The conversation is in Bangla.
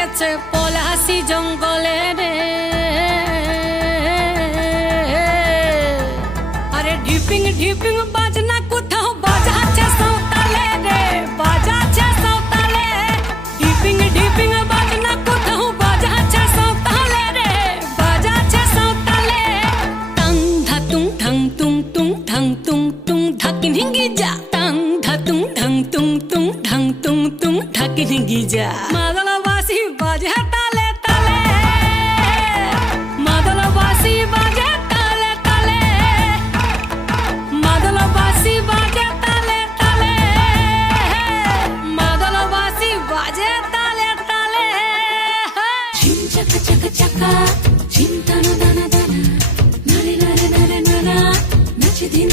গেছে পলাশি জঙ্গলে রে। আরে ঢিপিং ঢিপিং বাজনা কোথাও বাজাচ্ছে সাঁওতালে রে, বাজাচ্ছে সাঁওতালে। ঢিপিং ঢিপিং বাজনা কোথাও বাজাচ্ছে সাঁওতালে রে, বাজাচ্ছে সাঁওতালে। টাং ধাতুং ঢং তুং তুং ঢং তুং তুং ঢাকিন হিঙ্গি যা। টাং ধাতুং ঢং তুং তুং ঢং তুং তুং ঢাকিন হিঙ্গি যা। মাদলবাসী বাজে তালে তালে, মাদলবাসী বাজে তালে তালে, মাদলবাসী বাজে তালে তালে, মাদলবাসী বাজে তালে তালে। ঝিম চাকা চাকা চাকা, ঝিম টানা দানা দানা, নারে নারে নারে নানা, নাচে দিন